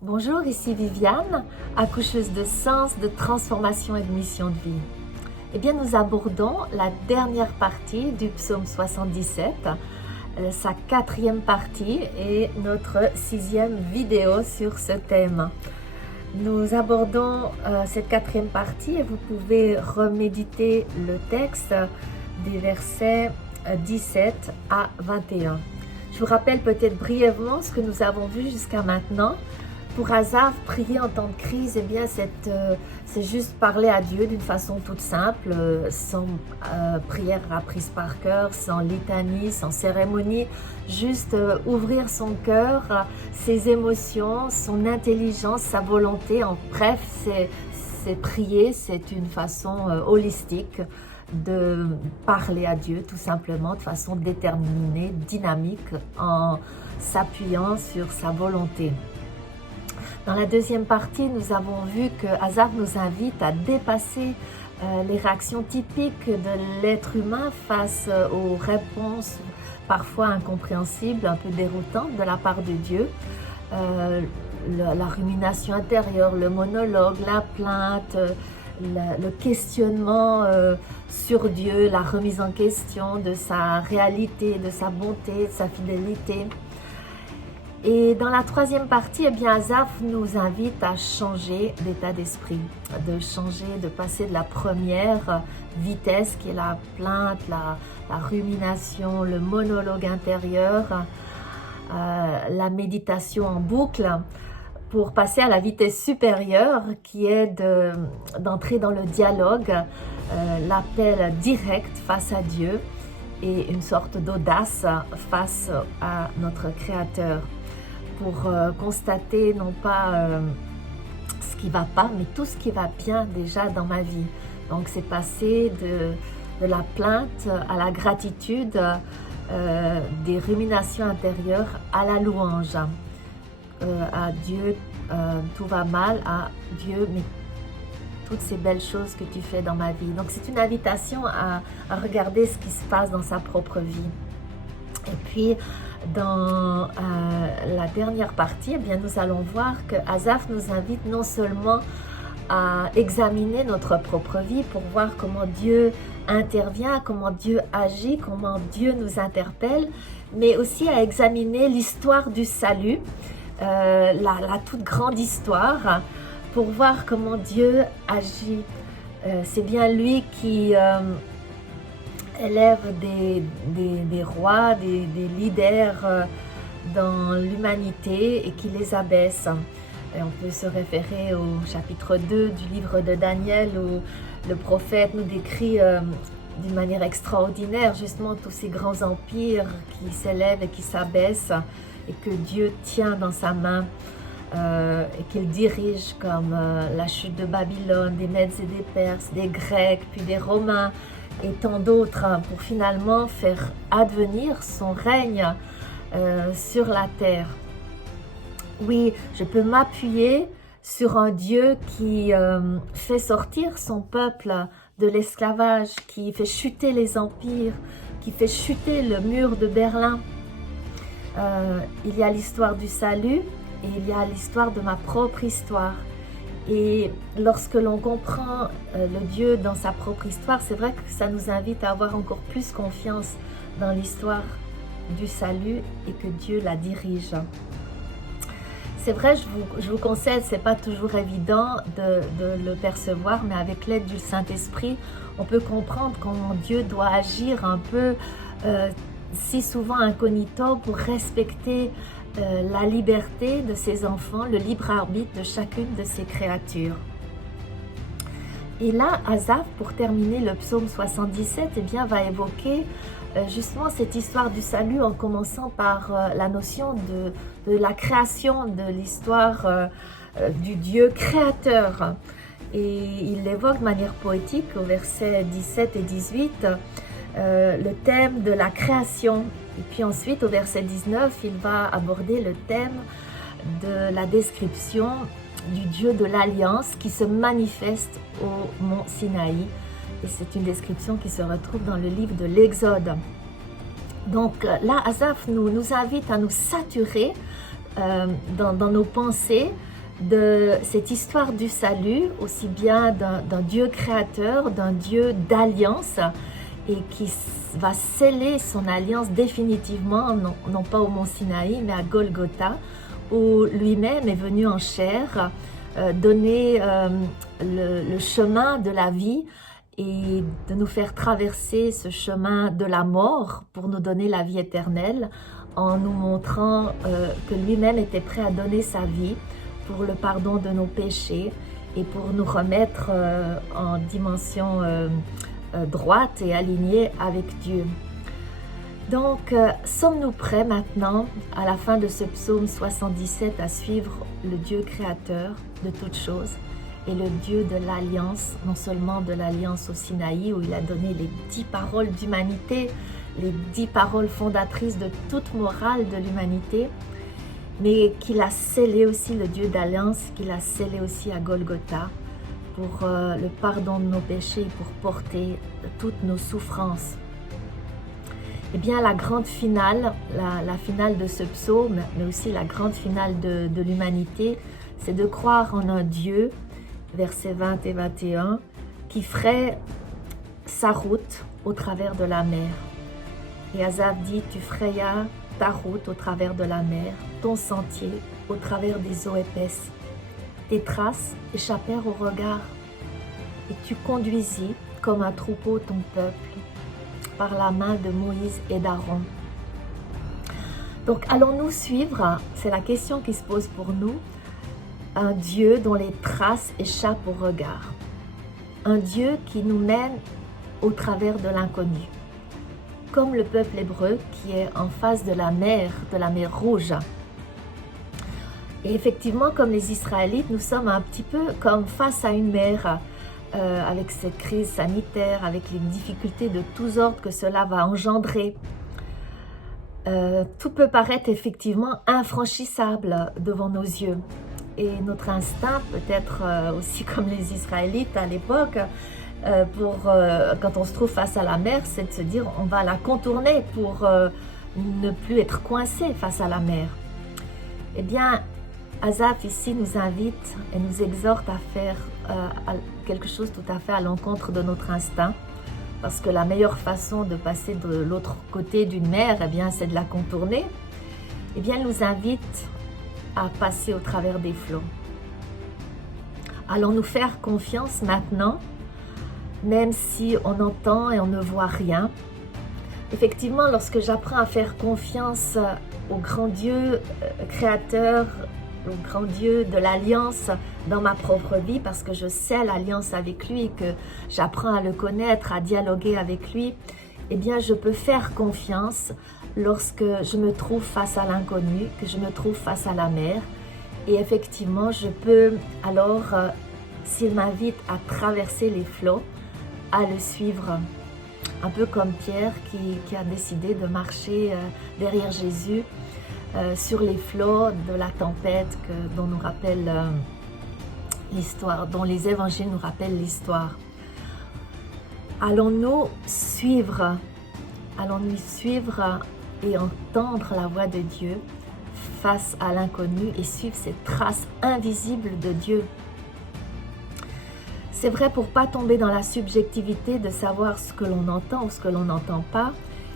Bonjour, ici Viviane, accoucheuse de sens, de transformation et de mission de vie. Eh bien, nous abordons la dernière partie du psaume 77, sa quatrième partie et notre sixième vidéo sur ce thème. Nous abordons cette quatrième partie et vous pouvez reméditer le texte des versets 17 à 21. Je vous rappelle peut-être brièvement ce que nous avons vu jusqu'à maintenant. Pour Asaph, prier en temps de crise, eh bien, c'est juste parler à Dieu d'une façon toute simple, sans prière apprise par cœur, sans litanie, sans cérémonie, juste ouvrir son cœur, ses émotions, son intelligence, sa volonté. En bref, c'est prier, c'est une façon holistique de parler à Dieu tout simplement de façon déterminée, dynamique, en s'appuyant sur sa volonté. Dans la deuxième partie, nous avons vu que Asaph nous invite à dépasser les réactions typiques de l'être humain face aux réponses parfois incompréhensibles, un peu déroutantes de la part de Dieu. La rumination intérieure, le monologue, la plainte, le questionnement sur Dieu, la remise en question de sa réalité, de sa bonté, de sa fidélité. Et dans la troisième partie, eh bien, Asaph nous invite à changer d'état d'esprit, de passer de la première vitesse qui est la plainte, la rumination, le monologue intérieur, la méditation en boucle, pour passer à la vitesse supérieure qui est d'entrer dans le dialogue, l'appel direct face à Dieu et une sorte d'audace face à notre Créateur, pour constater non pas ce qui ne va pas, mais tout ce qui va bien déjà dans ma vie. Donc c'est passer de la plainte à la gratitude, des ruminations intérieures à la louange, à Dieu, tout va mal, à Dieu, mais toutes ces belles choses que tu fais dans ma vie. Donc c'est une invitation à regarder ce qui se passe dans sa propre vie. Et puis, dans la dernière partie, eh bien, nous allons voir que Asaph nous invite non seulement à examiner notre propre vie pour voir comment Dieu intervient, comment Dieu agit, comment Dieu nous interpelle, mais aussi à examiner l'histoire du salut, la toute grande histoire, pour voir comment Dieu agit. C'est bien lui qui élève des rois, des leaders dans l'humanité et qui les abaisse. Et on peut se référer au chapitre 2 du livre de Daniel où le prophète nous décrit d'une manière extraordinaire justement tous ces grands empires qui s'élèvent et qui s'abaissent et que Dieu tient dans sa main et qu'il dirige, comme la chute de Babylone, des Mèdes et des Perses, des Grecs, puis des Romains et tant d'autres, pour finalement faire advenir son règne sur la terre. Oui, je peux m'appuyer sur un Dieu qui fait sortir son peuple de l'esclavage, qui fait chuter les empires, qui fait chuter le mur de Berlin. Il y a l'histoire du salut et il y a l'histoire de ma propre histoire. Et lorsque l'on comprend le Dieu dans sa propre histoire, c'est vrai que ça nous invite à avoir encore plus confiance dans l'histoire du salut et que Dieu la dirige. C'est vrai, je vous conseille, ce n'est pas toujours évident de le percevoir, mais avec l'aide du Saint-Esprit, on peut comprendre comment Dieu doit agir un peu si souvent incognito pour respecter la liberté de ses enfants, le libre arbitre de chacune de ses créatures. Et là, Asaph, pour terminer le psaume 77, eh bien, va évoquer justement cette histoire du salut en commençant par la notion de la création, de l'histoire du Dieu créateur. Et il l'évoque de manière poétique au verset 17 et 18, le thème de la création. Et puis ensuite, au verset 19, il va aborder le thème de la description du Dieu de l'Alliance qui se manifeste au mont Sinaï. Et c'est une description qui se retrouve dans le livre de l'Exode. Donc là, Asaph nous invite à nous saturer dans nos pensées de cette histoire du salut, aussi bien d'un Dieu créateur, d'un Dieu d'alliance, et qui va sceller son alliance définitivement, non pas au mont Sinaï, mais à Golgotha, où lui-même est venu en chair, donner le chemin de la vie et de nous faire traverser ce chemin de la mort pour nous donner la vie éternelle, en nous montrant que lui-même était prêt à donner sa vie pour le pardon de nos péchés et pour nous remettre en dimension droite et alignée avec Dieu. Donc, sommes-nous prêts maintenant, à la fin de ce psaume 77, à suivre le Dieu créateur de toutes choses et le Dieu de l'alliance, non seulement de l'alliance au Sinaï où il a donné les 10 paroles d'humanité, les 10 paroles fondatrices de toute morale de l'humanité, mais qu'il a scellé aussi, le Dieu d'alliance, qu'il a scellé aussi à Golgotha pour le pardon de nos péchés, pour porter toutes nos souffrances. Eh bien, la grande finale, la finale de ce psaume, mais aussi la grande finale de l'humanité, c'est de croire en un Dieu, versets 20 et 21, qui ferait sa route au travers de la mer. Et Asaph dit, tu frayas ta route au travers de la mer, ton sentier au travers des eaux épaisses. Tes traces échappèrent au regard, et tu conduisis comme un troupeau ton peuple, par la main de Moïse et d'Aaron. Donc allons-nous suivre, c'est la question qui se pose pour nous, un Dieu dont les traces échappent au regard, un Dieu qui nous mène au travers de l'inconnu, comme le peuple hébreu qui est en face de la mer Rouge. Et effectivement, comme les Israélites, nous sommes un petit peu comme face à une mer, avec cette crise sanitaire, avec les difficultés de tous ordres que cela va engendrer. Tout peut paraître effectivement infranchissable devant nos yeux. Et notre instinct, peut-être aussi comme les Israélites à l'époque, quand on se trouve face à la mer, c'est de se dire on va la contourner pour ne plus être coincé face à la mer. Eh bien, Asaph ici nous invite et nous exhorte à faire quelque chose tout à fait à l'encontre de notre instinct, parce que la meilleure façon de passer de l'autre côté d'une mer, eh bien, c'est de la contourner. Eh bien, il nous invite à passer au travers des flots. Allons-nous faire confiance maintenant, même si on entend et on ne voit rien? Effectivement, lorsque j'apprends à faire confiance au grand Dieu créateur, au grand Dieu de l'alliance dans ma propre vie, parce que je sais l'alliance avec lui et que j'apprends à le connaître, à dialoguer avec lui, eh bien je peux faire confiance lorsque je me trouve face à l'inconnu, que je me trouve face à la mer. Et effectivement, je peux alors, s'il m'invite à traverser les flots, à le suivre. Un peu comme Pierre qui a décidé de marcher derrière Jésus sur les flots de la tempête dont nous rappelle l'histoire, dont les évangiles nous rappellent l'histoire. Allons-nous suivre et entendre la voix de Dieu face à l'inconnu et suivre cette trace invisible de Dieu? C'est vrai, pour ne pas tomber dans la subjectivité de savoir ce que l'on entend ou ce que l'on n'entend pas,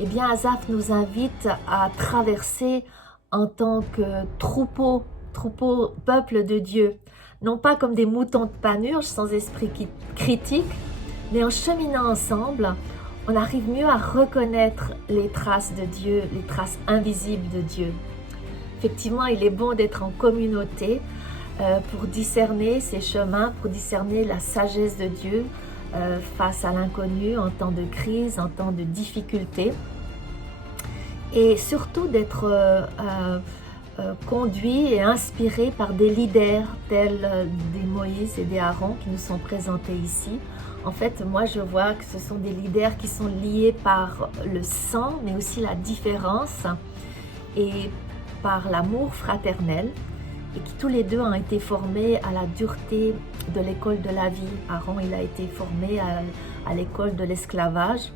eh bien Asaph nous invite à traverser en tant que troupeau, peuple de Dieu, non pas comme des moutons de panurge sans esprit critique, mais en cheminant ensemble, on arrive mieux à reconnaître les traces de Dieu, les traces invisibles de Dieu. Effectivement, il est bon d'être en communauté pour discerner ses chemins, pour discerner la sagesse de Dieu face à l'inconnu, en temps de crise, en temps de difficulté. Et surtout d'être conduit et inspiré par des leaders tels des Moïse et des Aaron qui nous sont présentés ici. En fait, moi je vois que ce sont des leaders qui sont liés par le sang, mais aussi la différence et par l'amour fraternel, et qui tous les deux ont été formés à la dureté de l'école de la vie. Aaron, il a été formé à l'école de l'esclavage,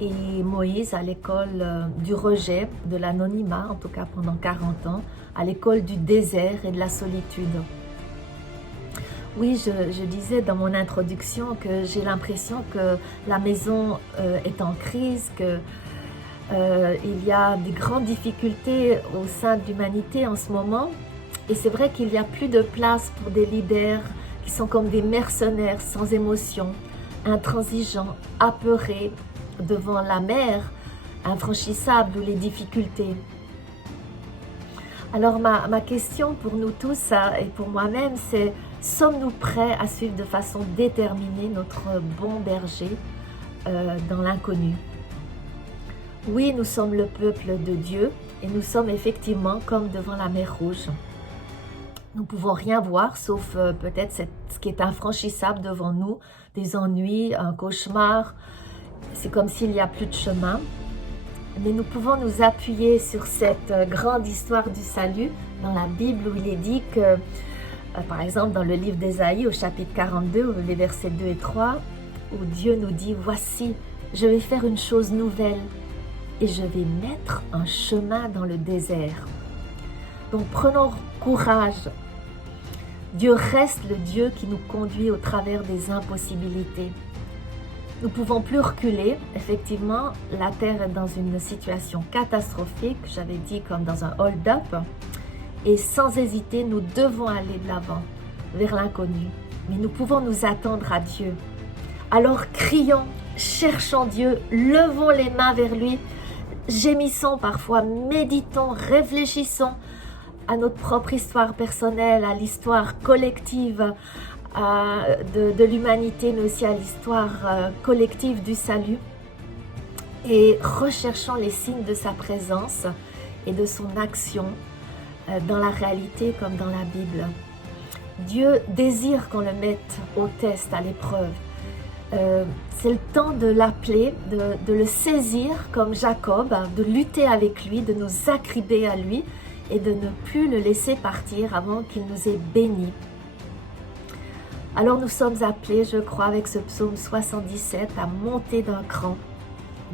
et Moïse à l'école du rejet, de l'anonymat, en tout cas pendant 40 ans, à l'école du désert et de la solitude. Oui, je disais dans mon introduction que j'ai l'impression que la maison est en crise, que il y a des grandes difficultés au sein de l'humanité en ce moment. Et c'est vrai qu'il n'y a plus de place pour des leaders qui sont comme des mercenaires sans émotion, intransigeants, apeurés devant la mer, infranchissables ou les difficultés. Alors ma question pour nous tous et pour moi-même, c'est: sommes-nous prêts à suivre de façon déterminée notre bon berger dans l'inconnu? Oui, nous sommes le peuple de Dieu et nous sommes effectivement comme devant la mer Rouge. Nous ne pouvons rien voir sauf peut-être ce qui est infranchissable devant nous, des ennuis, un cauchemar. C'est comme s'il n'y a plus de chemin. Mais nous pouvons nous appuyer sur cette grande histoire du salut dans la Bible, où il est dit que, par exemple dans le livre d'Ésaïe au chapitre 42, les versets 2 et 3, où Dieu nous dit: « Voici, je vais faire une chose nouvelle et je vais mettre un chemin dans le désert. » Donc prenons courage. Dieu reste le Dieu qui nous conduit au travers des impossibilités. Nous ne pouvons plus reculer. Effectivement, la Terre est dans une situation catastrophique, j'avais dit comme dans un hold-up. Et sans hésiter, nous devons aller de l'avant, vers l'inconnu. Mais nous pouvons nous attendre à Dieu. Alors crions, cherchons Dieu, levons les mains vers lui, gémissons parfois, méditons, réfléchissons à notre propre histoire personnelle, à l'histoire collective de l'humanité, mais aussi à l'histoire collective du salut. Et recherchons les signes de sa présence et de son action dans la réalité comme dans la Bible. Dieu désire qu'on le mette au test, à l'épreuve. C'est le temps de l'appeler, de le saisir comme Jacob, de lutter avec lui, de nous accriber à lui et de ne plus le laisser partir avant qu'il nous ait bénis. Alors nous sommes appelés, je crois, avec ce psaume 77, à monter d'un cran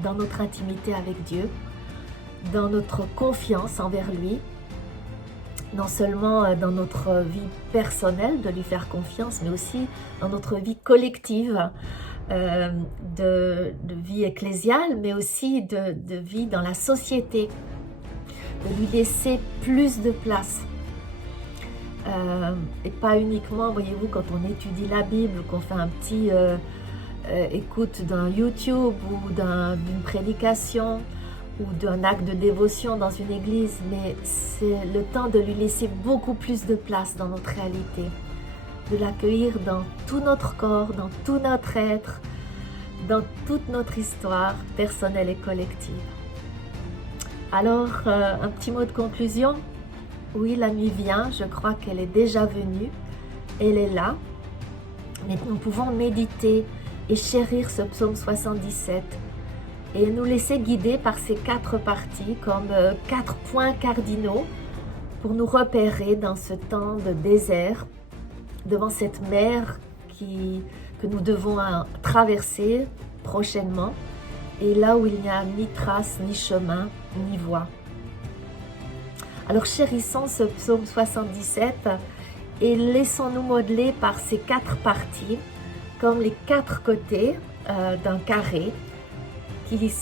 dans notre intimité avec Dieu, dans notre confiance envers lui, non seulement dans notre vie personnelle, de lui faire confiance, mais aussi dans notre vie collective, de vie ecclésiale, mais aussi de vie dans la société, de lui laisser plus de place. Et pas uniquement, voyez-vous, quand on étudie la Bible, qu'on fait un petit écoute d'un YouTube ou d'une prédication ou d'un acte de dévotion dans une église, mais c'est le temps de lui laisser beaucoup plus de place dans notre réalité, de l'accueillir dans tout notre corps, dans tout notre être, dans toute notre histoire personnelle et collective. Alors, un petit mot de conclusion. Oui, la nuit vient, je crois qu'elle est déjà venue, elle est là, mais nous pouvons méditer et chérir ce psaume 77 et nous laisser guider par ces 4 parties comme 4 points cardinaux pour nous repérer dans ce temps de désert, devant cette mer que nous devons traverser prochainement, et là où il n'y a ni trace, ni chemin, ni voie. Alors chérissons ce psaume 77 et laissons-nous modeler par ces 4 parties, comme les 4 côtés d'un carré, qui est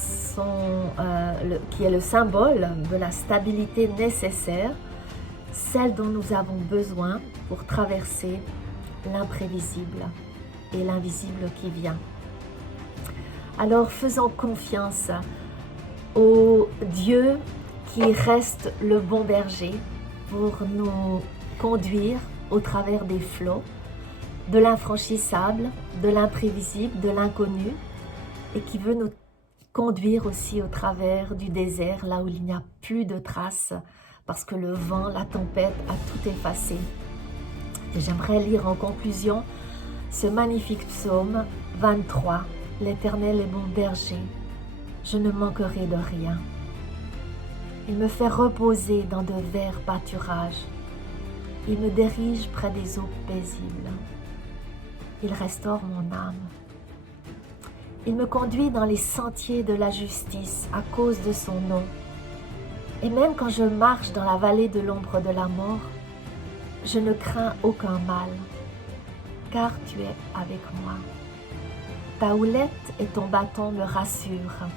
le symbole de la stabilité nécessaire, celle dont nous avons besoin pour traverser l'imprévisible et l'invisible qui vient. Alors faisons confiance au Dieu qui reste le bon berger pour nous conduire au travers des flots, de l'infranchissable, de l'imprévisible, de l'inconnu, et qui veut nous conduire aussi au travers du désert, là où il n'y a plus de traces, parce que le vent, la tempête a tout effacé. Et j'aimerais lire en conclusion ce magnifique psaume 23. L'Éternel est mon berger, je ne manquerai de rien. Il me fait reposer dans de verts pâturages. Il me dirige près des eaux paisibles. Il restaure mon âme. Il me conduit dans les sentiers de la justice à cause de son nom. Et même quand je marche dans la vallée de l'ombre de la mort, je ne crains aucun mal, car tu es avec moi. Ta houlette et ton bâton me rassurent,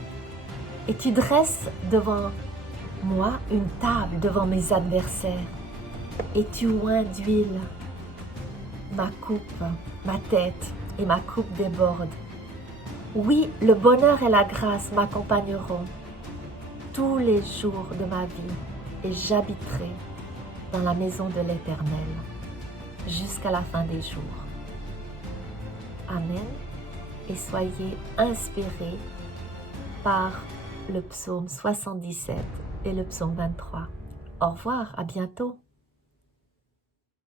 et tu dresses devant moi une table devant mes adversaires, et tu oins d'huile ma coupe, ma tête, et ma coupe déborde. Oui, le bonheur et la grâce m'accompagneront tous les jours de ma vie, et j'habiterai dans la maison de l'Éternel jusqu'à la fin des jours. Amen. Et soyez inspirés par le psaume 77 et le psaume 23. Au revoir, à bientôt.